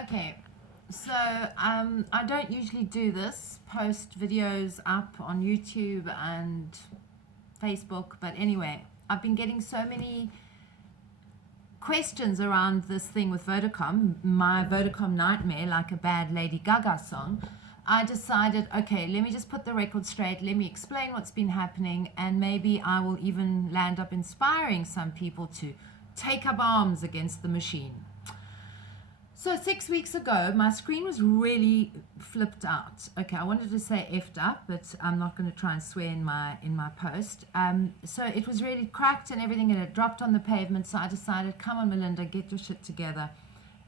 Okay, so I don't usually do this, post videos up on YouTube and Facebook, but anyway, I've been getting so many questions around this thing with Vodacom, my Vodacom Nightmare, like a bad Lady Gaga song. I decided, okay, let me just put the record straight, let me explain what's been happening, and maybe I will even land up inspiring some people to take up arms against the machine. So 6 weeks ago, my screen was really flipped out. Okay, I wanted to say effed up, but I'm not going to try and swear in my post. So it was really cracked and everything, and it dropped on the pavement. So I decided, come on, Melinda, get your shit together.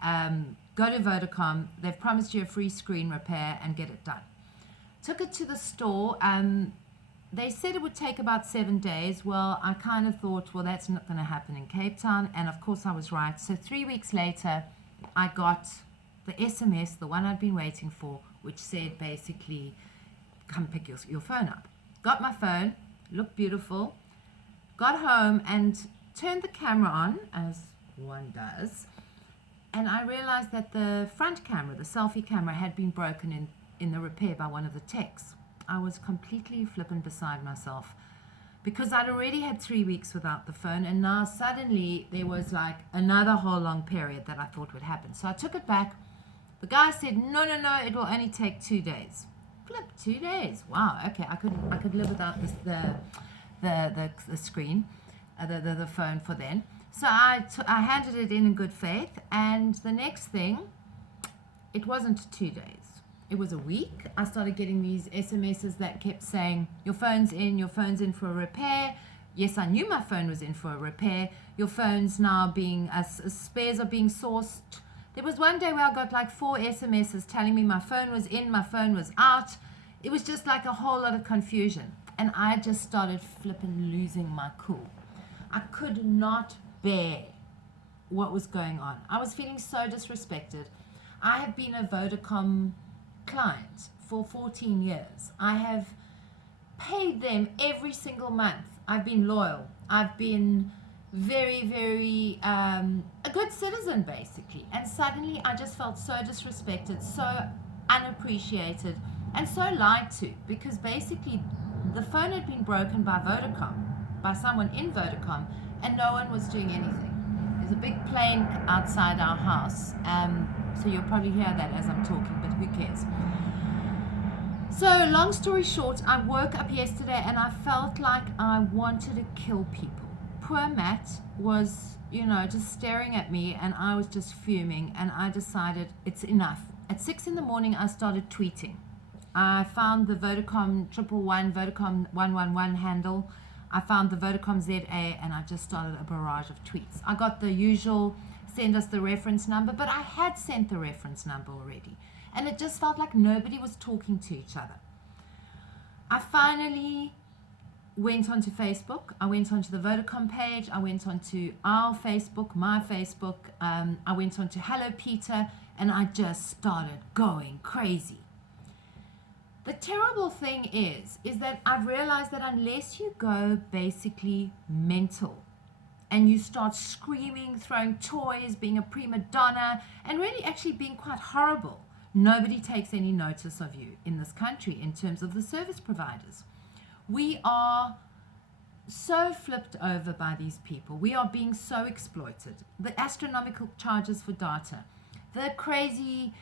Go to Vodacom. They've promised you a free screen repair and get it done. Took it to the store. They said it would take about 7 days. Well, I kind of thought, well, that's not going to happen in Cape Town. And of course, I was right. So 3 weeks later, I got the SMS, the one I'd been waiting for, which said basically, come pick your phone up. Got my phone, looked beautiful, got home and turned the camera on, as one does, and I realized that the front camera, the selfie camera, had been broken in the repair by one of the techs. I was completely flipping beside myself, because I'd already had 3 weeks without the phone, and now suddenly there was like another whole long period that I thought would happen. So I took it back. The guy said, no, it will only take 2 days. Flip, 2 days. Wow, okay, I could live without the screen, the phone for then. So I handed it in good faith, and the next thing, it wasn't 2 days. It was a week. I started getting these SMSs that kept saying, your phone's in for a repair. Yes, I knew my phone was in for a repair. Your phone's now being, spares are being sourced. There was one day where I got like 4 SMSs telling me my phone was in, my phone was out. It was just like a whole lot of confusion. And I just started flipping losing my cool. I could not bear what was going on. I was feeling so disrespected. I have been a Vodacom client for 14 years. I have paid them every single month. I've been loyal. I've been very, very a good citizen, basically. And suddenly I just felt so disrespected, so unappreciated, and so lied to, because basically the phone had been broken by Vodacom, by someone in Vodacom, and no one was doing anything. There's a big plane outside our house, so you'll probably hear that as I'm talking, but who cares? So long story short, I woke up yesterday and I felt like I wanted to kill people. Poor Matt was, just staring at me, and I was just fuming, and I decided it's enough. At 6 in the morning, I started tweeting. I found the Vodacom 111, Vodacom 111 handle. I found the Vodacom ZA, and I just started a barrage of tweets. I got the usual, send us the reference number, but I had sent the reference number already. And it just felt like nobody was talking to each other. I finally went onto Facebook. I went onto the Vodacom page. I went onto our Facebook, my Facebook. I went onto Hello Peter, and I just started going crazy. The terrible thing is that I've realized that unless you go basically mental and you start screaming, throwing toys, being a prima donna, and really actually being quite horrible, nobody takes any notice of you in this country in terms of the service providers. We are so flipped over by these people. We are being so exploited. The astronomical charges for data, the crazy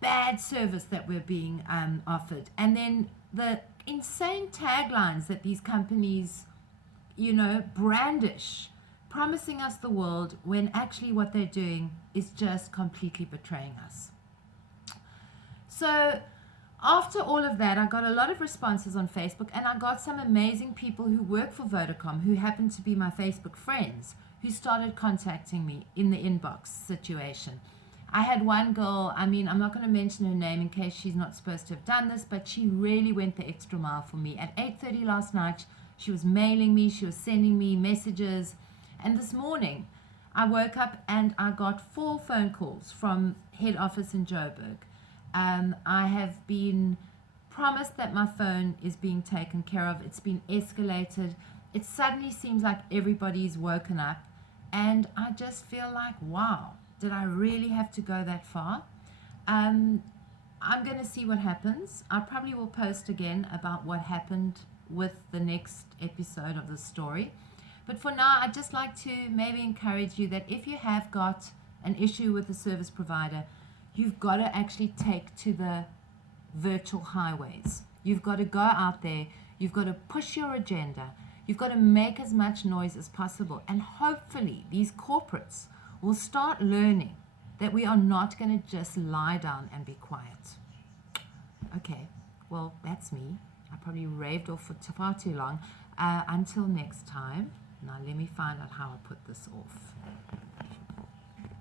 bad service that we're being offered, and then the insane taglines that these companies, brandish, promising us the world, when actually what they're doing is just completely betraying us. So after all of that, I got a lot of responses on Facebook, and I got some amazing people who work for Vodacom, who happen to be my Facebook friends, who started contacting me in the inbox situation. I had one girl, I'm not going to mention her name in case she's not supposed to have done this, but she really went the extra mile for me. At 8:30 last night, she was mailing me, she was sending me messages, and this morning I woke up and I got 4 phone calls from head office in Joburg. I have been promised that my phone is being taken care of. It's been escalated. It suddenly seems like everybody's woken up, and I just feel like, wow, did I really have to go that far? I'm going to see what happens. I probably will post again about what happened with the next episode of the story. But for now, I'd just like to maybe encourage you that if you have got an issue with the service provider, you've got to actually take to the virtual highways. You've got to go out there. You've got to push your agenda. You've got to make as much noise as possible. And hopefully these corporates will start learning that we are not going to just lie down and be quiet. Okay, well, that's me. I probably raved off for far too long. Until next time. Now let me find out how I put this off.